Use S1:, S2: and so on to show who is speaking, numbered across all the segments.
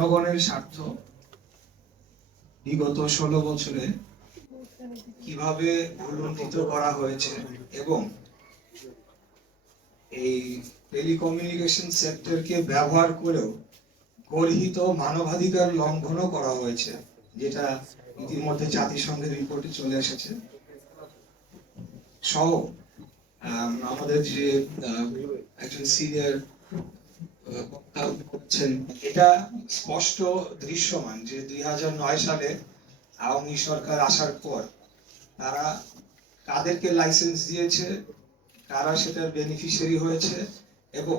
S1: জনগণের স্বার্থ বিগত ষোলো বছরে কীভাবে উন্নতিত করা হয়েছে এবং এই টেলিকমিউনিকেশন সেক্টরকে ব্যবহার করেও গর্হিত মানবাধিকার লঙ্ঘনও করা হয়েছে যেটা ইতিমধ্যে জাতিসংঘের রিপোর্টে চলে এসেছে। সহ আম, আমাদের যে একজন সিনিয়র করছেন এটা স্পষ্ট দৃশ্যমান যে দুই নয় সালে আওয়ামী সরকার আসার পর তারা কাদেরকে লাইসেন্স দিয়েছে, কারা সেটার বেনিফিশিয়ারি হয়েছে এবং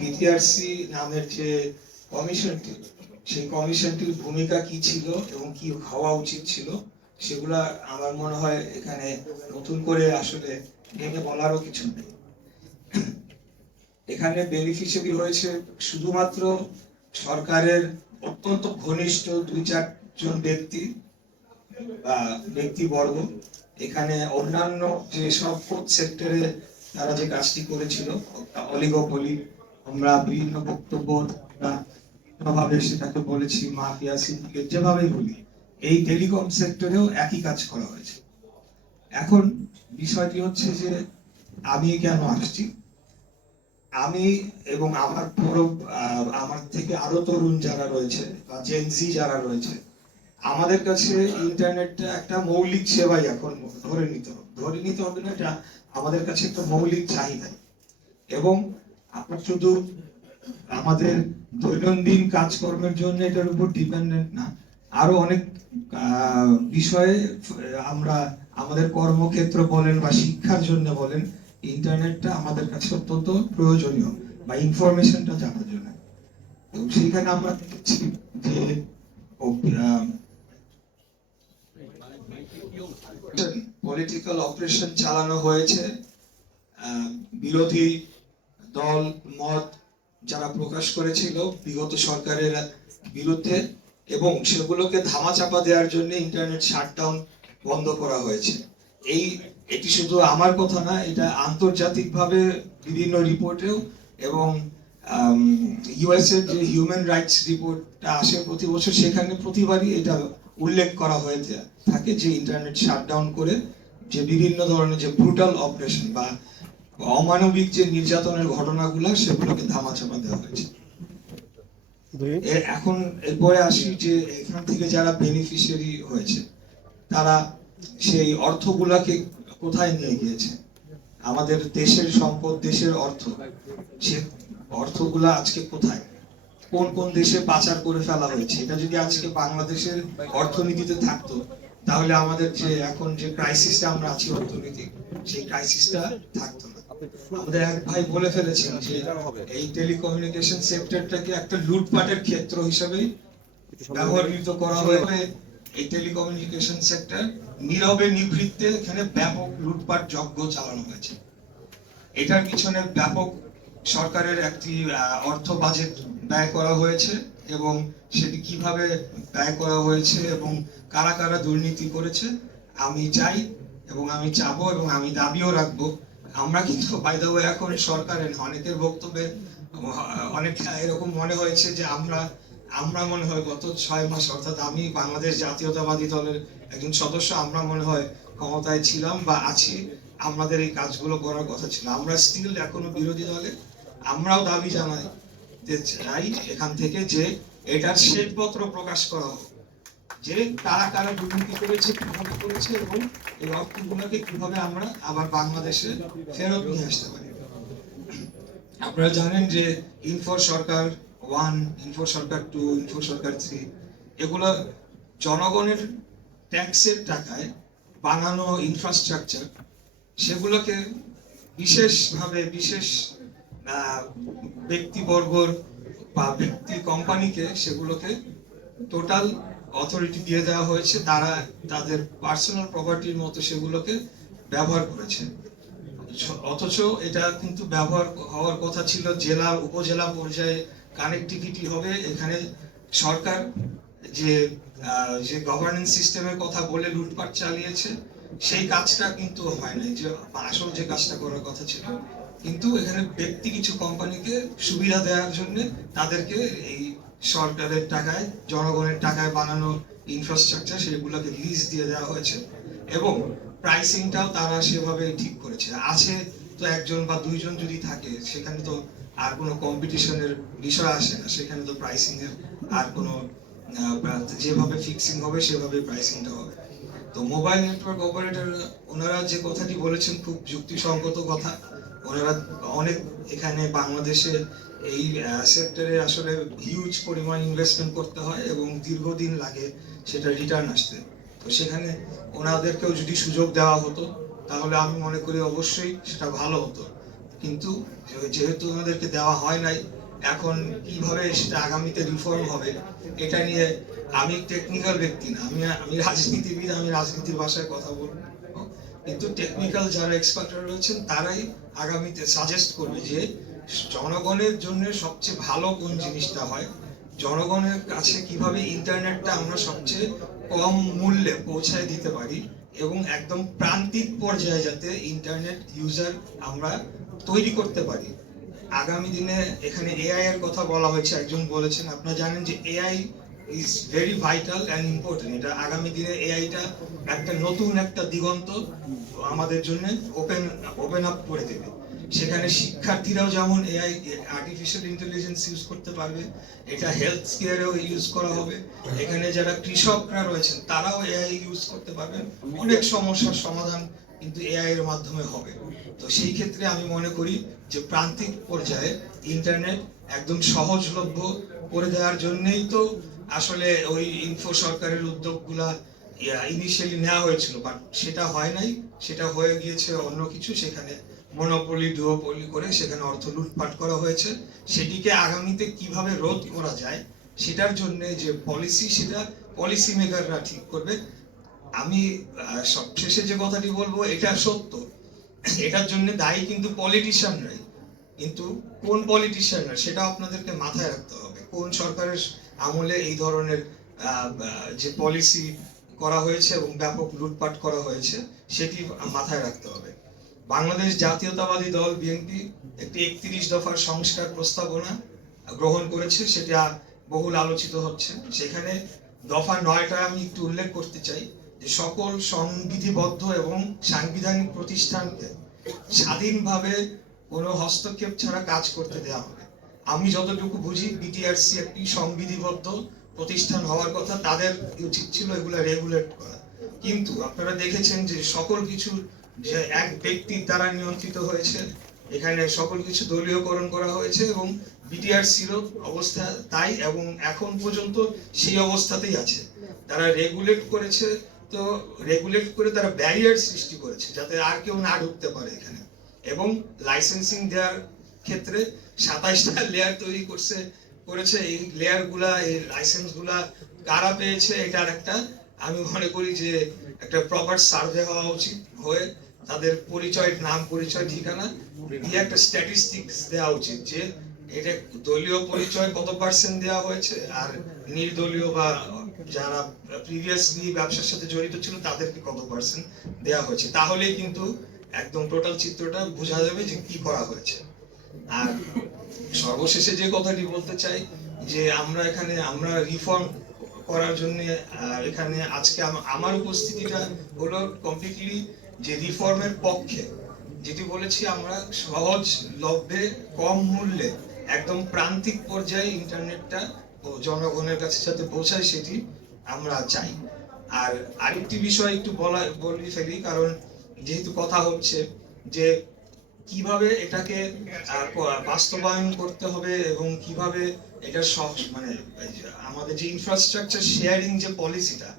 S1: বিটিআরসি নামের যে কমিশনটি, সেই কমিশনটির ভূমিকা কি ছিল এবং কি হওয়া উচিত ছিল, সেগুলা আমার মনে হয় এখানে নতুন করে আসলে ভেঙে বলারও কিছু নেই। এখানে বেনিফিশিয়ারি হয়েছে শুধুমাত্র সরকারের অত্যন্ত ঘনিষ্ঠ দুই চারজন ব্যক্তি, বা ব্যক্তিবর্গ। এখানে অন্যান্য যে সব সেক্টরে তারা যে কাজটি করেছিল অলিগোপলি আমরা বিভিন্ন বক্তব্য বিভিন্নভাবে সেটাকে বলেছি মাফিয়া সিন্ডিকেট যেভাবেই বলি, এই টেলিকম সেক্টরেও একই কাজ করা হয়েছে। এখন বিষয়টি হচ্ছে যে আমি কেন আসছি? আমি এবং আমার পুরো আমার থেকে আরও তরুণ যারা রয়েছে, বা জেনজি যারা রয়েছে, আমাদের কাছে ইন্টারনেটটা একটা মৌলিক সেবাই এখন ধরে নিতে হবে। ধরে নিতে হবে না, এটা আমাদের কাছে একটা মৌলিক চাহিদা। এবং আপনার শুধু আমাদের দৈনন্দিন কাজকর্মের জন্য এটার উপর ডিপেন্ডেন্ট না, আরও অনেক বিষয়ে আমরা আমাদের কর্মক্ষেত্র বলেন বা শিক্ষার জন্য বলেন ইন্টারনেটটা আমাদের কাছে অত্যন্ত প্রয়োজনীয় বা ইনফরমেশনটা জানার জন্য। তো সেখানে আমরা দেখছি যে পলিটিক্যাল অপারেশন চালানো হয়েছে। বিরোধী দল, মত যারা প্রকাশ করেছিল, বিগত সরকারের বিরুদ্ধে এবং সেগুলোকে ধামাচাপা দেওয়ার জন্য ইন্টারনেট শাটডাউন বন্ধ করা হয়েছে। এই এটি শুধু আমার কথা না এটা আন্তর্জাতিকভাবে বিভিন্ন রিপোর্টেও এবং ইউএস এর যে হিউম্যান রাইটস রিপোর্টটা আসে প্রতি বছর সেখানে প্রতিবারই এটা উল্লেখ করা হয়ে থা- থাকে যে ইন্টারনেট শাটডাউন করে যে বিভিন্ন ধরনের যে ব্রুটাল অপারেশন বা অমানবিক যে নির্যাতনের ঘটনাগুলো সেগুলোকে ধামাচাপা দেওয়া হয়েছে। এখন এরপরে আসি যে এখান থেকে যারা বেনিফিশিয়ারি হয়েছে তারা সেই অর্থগুলাকে কোথায় নিয়ে গিয়েছে? আমাদের দেশের সম্পদ, দেশের অর্থ, সে অর্থগুলা আজকে কোথায়? কোন কোন দেশে পাচার করে ফেলা হয়েছে? এটা যদি আজকে বাংলাদেশের অর্থনীতিতে থাকতো, তাহলে আমাদের যে এখন যে ক্রাইসিসটা আমরা আছি অর্থনৈতিক সেই ক্রাইসিসটা থাকতো না। আমাদের এক ভাই বলে ফেলেছেন যে এই টেলিকমিউনিকেশন সেক্টরটাকে একটা লুটপাটের ক্ষেত্র হিসেবে ব্যবহৃত করা হয়েছে। এই টেলিকমিউনিকেশন সেক্টর নীরবে নিভৃত্তে এখানে ব্যাপক লুটপাট, যজ্ঞ চালানো হয়েছে। এটার পিছনে ব্যাপক সরকারের একটি অর্থ বাজেট ব্যয় করা হয়েছে এবং সেটি কীভাবে ব্যয় করা হয়েছে এবং কারা কারা দুর্নীতি করেছে, আমি চাই এবং আমি চাবো এবং আমি দাবিও রাখব। আমরা কিন্তু বাই এখন সরকারের অনেকের বক্তব্যে, অনেক এরকম মনে হয়েছে যে আমরা আমরা মনে হয় গত ছয় মাস, অর্থাৎ আমি বাংলাদেশ জাতীয়তাবাদী দলের একজন সদস্য, আমরা মনে হয় ক্ষমতায় ছিলাম বা আছি। আমাদের এই কাজগুলো করার কথা ছিল। আমরা স্টিল এখনও বিরোধী দলে। আমরাও দাবি জানাই চাই এখান থেকে যে এটার শ্বেতপত্র প্রকাশ করা হোক। যে তারা কারা দুর্নীতি করেছে কীভাবে করেছে এবং এই অর্থগুলোকে কীভাবে আমরা আবার বাংলাদেশে ফেরত নিয়ে আসতে পারি। আপনারা জানেন যে, info Sarkar one info Sarkar two info Sarkar three, এগুলো জনগণের ট্যাক্সের টাকায় বানানো ইনফ্রাস্ট্রাকচার সেগুলোকে বিশেষভাবে, বিশেষ ব্যক্তিবর্গর বা ব্যক্তি কোম্পানিকে সেগুলোকে টোটাল অথরিটি দিয়ে দেওয়া হয়েছে। তারা তাদের পার্সোনাল প্রপার্টির মতো সেগুলোকে ব্যবহার করেছে। অথচ এটা কিন্তু ব্যবহার হওয়ার কথা ছিল জেলা, উপজেলা পর্যায়ে কানেক্টিভিটি হবে, এখানে সরকার যে যে গভর্নেন্স সিস্টেমের কথা বলে লুটপাট চালিয়েছে, সেই কাজটা কিন্তু হয় নাই। যে আসল যে কাজটা করার কথা ছিল, কিন্তু এখানে ব্যক্তি কিছু কোম্পানিকে সুবিধা দেওয়ার জন্য তাদেরকে এই সরকারের টাকায়, জনগণের টাকায় বানানো ইনফ্রাস্ট্রাকচার সেগুলোকে লিজ দিয়ে দেওয়া হয়েছে এবং প্রাইসিংটাও তারা সেভাবে ঠিক করেছে। আছে তো একজন বা দুইজন যদি থাকে, সেখানে তো আর কোনো কম্পিটিশনের বিষয় আসে না। সেখানে তো প্রাইসিং এর আর কোনো যেভাবে ফিক্সিং হবে, সেভাবে প্রাইসিংটা হবে। তো মোবাইল নেটওয়ার্ক অপারেটর ওনারা যে কথাটি বলেছেন, খুব যুক্তিসঙ্গত কথা। ওনারা অনেক এখানে বাংলাদেশে এই সেক্টরে আসলে হিউজ পরিমাণ ইনভেস্টমেন্ট করতে হয় এবং দীর্ঘদিন লাগে সেটা রিটার্ন আসতে। তো সেখানে ওনাদেরকেও যদি সুযোগ দেওয়া হতো, তাহলে আমি মনে করি অবশ্যই সেটা ভালো হতো। কিন্তু যেহেতু আমাদেরকে দেওয়া হয় নাই, এখন কীভাবে সেটা আগামীতে রিফর্ম হবে, এটা নিয়ে আমি টেকনিক্যাল ব্যক্তি না, আমি আমি রাজনীতিবিদ, আমি রাজনীতির ভাষায় কথা বলব। কিন্তু টেকনিক্যাল যারা এক্সপার্টরা রয়েছেন, তারাই আগামীতে সাজেস্ট করবে যে জনগণের জন্য সবচেয়ে ভালো কোন জিনিসটা হয় জনগণের কাছে কীভাবে ইন্টারনেটটা আমরা সবচেয়ে কম মূল্যে পৌঁছায় দিতে পারি এবং একদম প্রান্তিক পর্যায়ে যাতে ইন্টারনেট ইউজার আমরা তৈরি করতে পারি। আগামী দিনে এখানে এআই এর কথা বলা হয়েছে, একজন বলেছেন, আপনারা জানেন যে AI is very vital and important এটা আগামী দিনে এআইটা একটা নতুন একটা দিগন্ত আমাদের জন্য ওপেন ওপেন আপ করে দেবে। সেখানে শিক্ষার্থীরাও যেমন এআই আর্টিফিশিয়াল ইন্টেলিজেন্স ইউজ করতে পারবে, এটা হেলথ কেয়ারেও ইউজ করা হবে। এখানে যারা কৃষকরা রয়েছেন, তারাও এআই ইউজ করতে পারবেন অনেক সমস্যার সমাধান কিন্তু এআই এর মাধ্যমে হবে। তো সেই ক্ষেত্রে আমি মনে করি যে প্রান্তিক পর্যায়ে ইন্টারনেট একদম সহজলভ্য করে দেওয়ার জন্যই তো আসলে ওই ইনফো সরকারের উদ্যোগগুলা ইনিশিয়ালি নেওয়া হয়েছিল বাট সেটা হয় নাই, সেটা হয়ে গিয়েছে অন্য কিছু, সেখানে মনোপলি ডুওপলি করে সেখানে অর্থ লুটপাট করা হয়েছে। সেটিকে আগামীতে কীভাবে রোধ করা যায়, সেটার জন্য যে পলিসি সেটা পলিসি মেকাররা ঠিক করবে। আমি সবশেষে যে কথাটি বলব, এটা সত্য। এটার জন্য দায়ী কিন্তু পলিটিশিয়ানরাই কিন্তু কোন পলিটিশিয়ানরা সেটা আপনাদেরকে মাথায় রাখতে হবে। কোন সরকারের আমলে এই ধরনের যে পলিসি করা হয়েছে এবং ব্যাপক লুটপাট করা হয়েছে, সেটি মাথায় রাখতে হবে। বাংলাদেশ জাতীয়তাবাদী দল বিএনপি একটি একত্রিশ দফার সংস্কার প্রস্তাবনা গ্রহণ করেছে, সেটা বহুল আলোচিত হচ্ছে। সেখানে দফা নয়টা আমি একটু উল্লেখ করতে চাই, যে সকল সংবিধিবদ্ধ এবং সাংবিধানিক প্রতিষ্ঠানকে স্বাধীনভাবে কোনো হস্তক্ষেপ ছাড়া কাজ করতে দেওয়া হবে। আমি যতটুকু বুঝি বিটিআরসি একটি সংবিধিবদ্ধ প্রতিষ্ঠান হওয়ার কথা তাদের উচিত ছিল এগুলো রেগুলেট করা। কিন্তু আপনারা দেখেছেন যে সকল কিছু যে এক ব্যক্তির দ্বারা নিয়ন্ত্রিত হয়েছে। এখানে সকল কিছু দলীয়করণ করা হয়েছে এবং বিটিআরসিরও অবস্থা তাই এবং এখন পর্যন্ত সেই অবস্থাতেই আছে। তারা রেগুলেট করেছে, তো রেগুলেট করে তারা ব্যারিয়ার সৃষ্টি করেছে যাতে আর কেউ না ঢুকতে পারে এখানে। এবং লাইসেন্সিং দেওয়ার ক্ষেত্রে সাতাইশটা লেয়ার তৈরি করছে, করেছে। এই লেয়ারগুলা, এই লাইসেন্সগুলা কারা পেয়েছে, এটার একটা আমি মনে করি যে একটা প্রপার সার্ভে হওয়া উচিত হয়ে তাদের পরিচয়, নাম, পরিচয়, ঠিকানা দিয়ে একটা স্ট্যাটিস্টিক্স দেওয়া উচিত যে এটা দলীয় পরিচয় কত পার্সেন্ট দেওয়া হয়েছে আর নির্দলীয় বা যারা প্রিভিয়াসলি ব্যবসার সাথে জড়িত ছিল তাদেরকে কত পার্সেন্ট দেওয়া হয়েছে। তাহলেই কিন্তু একদম টোটাল চিত্রটা বোঝা যাবে যে কি করা হয়েছে। আর সর্বশেষে যে কথাটি বলতে চাই যে আমরা এখানে আমরা রিফর্ম করার জন্য এখানে আজকে আম- আমার উপস্থিতিটা হলো কমপ্লিটলি যে রিফর্মের পক্ষে। যেটি বলেছি আমরা, সহজ লভ্যে, কম মূল্যে, একদম প্রান্তিক পর্যায়ে ইন্টারনেটটা জনগণের কাছে যাতে পৌঁছায়, সেটি আমরা চাই। আর আরেকটি বিষয় একটু বলা, বলি ফেলি, কারণ যেহেতু কথা হচ্ছে যে কীভাবে এটাকে বাস্তবায়ন করতে হবে এবং কীভাবে এটা সহ মানে আমাদের যে ইনফ্রাস্ট্রাকচার শেয়ারিং যে পলিসিটা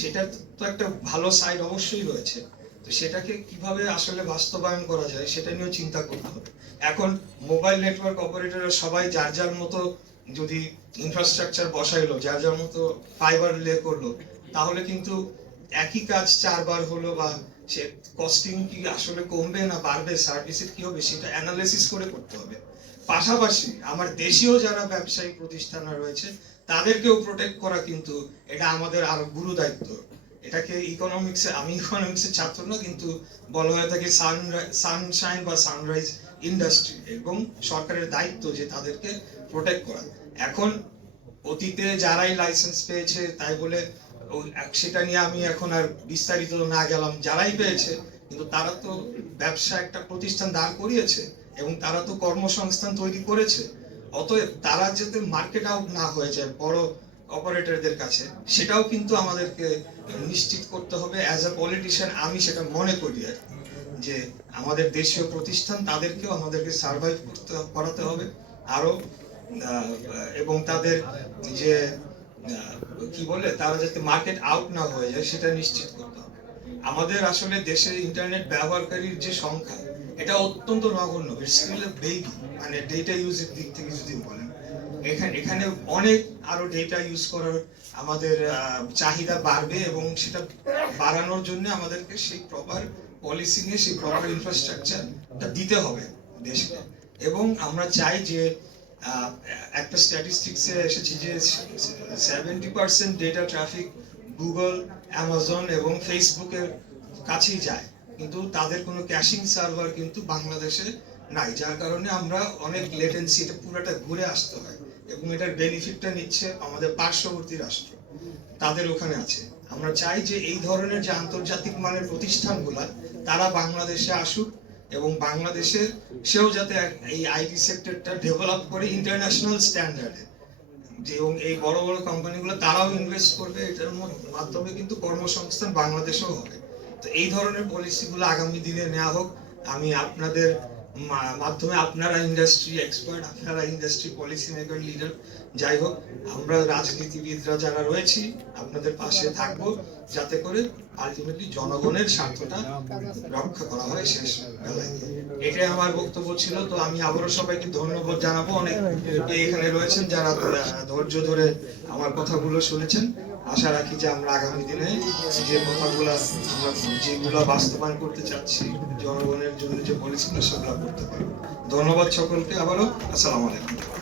S1: সেটা তো একটা ভালো সাইড অবশ্যই রয়েছে। তো সেটাকে কীভাবে আসলে বাস্তবায়ন করা যায়, সেটা নিয়েও চিন্তা করতে হবে। এখন মোবাইল নেটওয়ার্ক অপারেটররা সবাই যার যার মতো যদি ইনফ্রাস্ট্রাকচার বসাইলো, যার যার মতো ফাইবার লে করল, তাহলে কিন্তু একই কাজ চারবার হলো বা সে কস্টিং কি আসলে কমবে না বাড়বে সার্ভিসের কি হবে, সেটা অ্যানালাইসিস করে করতে হবে। পাশাপাশি আমার দেশীয় যারা ব্যবসায়ী প্রতিষ্ঠান রয়েছে, তাদেরকেও প্রোটেক্ট করা কিন্তু এটা আমাদের আরও গুরু দায়িত্ব। এটাকে ইকোনমিক্সে আমি ইকোনমিক্সের ছাত্র না, কিন্তু বলা হয়ে থাকে সান সানশাইন বা সানরাইজ ইন্ডাস্ট্রি এবং সরকারের দায়িত্ব যে তাদেরকে প্রোটেক্ট করা। এখন অতীতে যারাই লাইসেন্স পেয়েছে, তাই বলে সেটা নিয়ে আমি এখন আর বিস্তারিত না গেলাম, যারাই পেয়েছে, কিন্তু তারা তো ব্যবসা একটা প্রতিষ্ঠান দাঁড় করিয়েছে এবং তারা তো কর্মসংস্থান তৈরি করেছে অতএব তারা যাতে মার্কেট আউট না হয়ে যায় বড় অপারেটরদের কাছে সেটাও কিন্তু আমাদেরকে নিশ্চিত করতে হবে অ্যাজ আ পলিটিশিয়ান আমি সেটা মনে করি আর যে আমাদের দেশীয় প্রতিষ্ঠান তাদেরকেও আমাদেরকে সার্ভাইভ করতে করাতে হবে আরও আহ, এবং তাদের যে কি বলে তারা যাতে মার্কেট আউট না হয়ে যায় সেটা নিশ্চিত করতে হবে। আমাদের আসলে দেশে ইন্টারনেট ব্যবহারকারীর যে সংখ্যা এটা অত্যন্ত নগণ্য মানে ডেটা ইউজের দিক থেকে যদি বলেন। এখানে এখানে অনেক আরও ডেটা ইউজ করার আমাদের চাহিদা বাড়বে এবং সেটা বাড়ানোর জন্য আমাদেরকে সেই প্রপার পলিসি নিয়ে সেই প্রপার ইনফ্রাস্ট্রাকচারটা দিতে হবে দেশকে। এবং আমরা চাই যে একটা স্ট্যাটিস্টিক্সে এসেছি যে seventy percent data traffic Google Amazon এবং ফেসবুকের কাছেই যায়। কিন্তু তাদের কোনো ক্যাশিং সার্ভার কিন্তু বাংলাদেশে নাই, যার কারণে আমরা অনেক লেটেন্সি এটা পুরোটা ঘুরে আসতে হয় এবং এটার বেনিফিটটা নিচ্ছে আমাদের পার্শ্ববর্তী রাষ্ট্র। তাদের ওখানে আছে। আমরা চাই যে এই ধরনের যে আন্তর্জাতিক মানের প্রতিষ্ঠানগুলা, তারা বাংলাদেশে আসুক এবং বাংলাদেশে সেও যাতে এই আইটি সেক্টরটা ডেভেলপ করে ইন্টারন্যাশনাল স্ট্যান্ডার্ডে যে এবং এই বড় বড় কোম্পানিগুলো তারাও ইনভেস্ট করবে, এটার মাধ্যমে কিন্তু কর্মসংস্থান বাংলাদেশেও হবে। তো এই ধরনের পলিসিগুলো আগামী দিনে নেওয়া হোক। আমি আপনাদের মাধ্যমে আপনারা ইন্ডাস্ট্রি এক্সপার্ট আপনারা ইন্ডাস্ট্রি পলিসি মেকার লিডার যাই হোক, আমরা রাজনীতিবিদরা যারা রয়েছি, আপনাদের পাশে থাকব যাতে করে আলটিমেটলি জনগণের স্বার্থটা রক্ষা করা হয় শেষ। এটাই আমার বক্তব্য ছিল। তো আমি আবারও সবাইকে ধন্যবাদ জানাব। অনেক এখানে রয়েছেন যারা ধৈর্য ধরে আমার কথাগুলো শুনেছেন। আশা রাখি যে আমরা আগামী দিনে যে কথাগুলো আমরা যেগুলো বাস্তবায়ন করতে চাচ্ছি, জনগণের জন্য যে পলিসিগুলো সেগুলো করতে পারব। ধন্যবাদ সকলকে আবারও। আসসালামু আলাইকুম।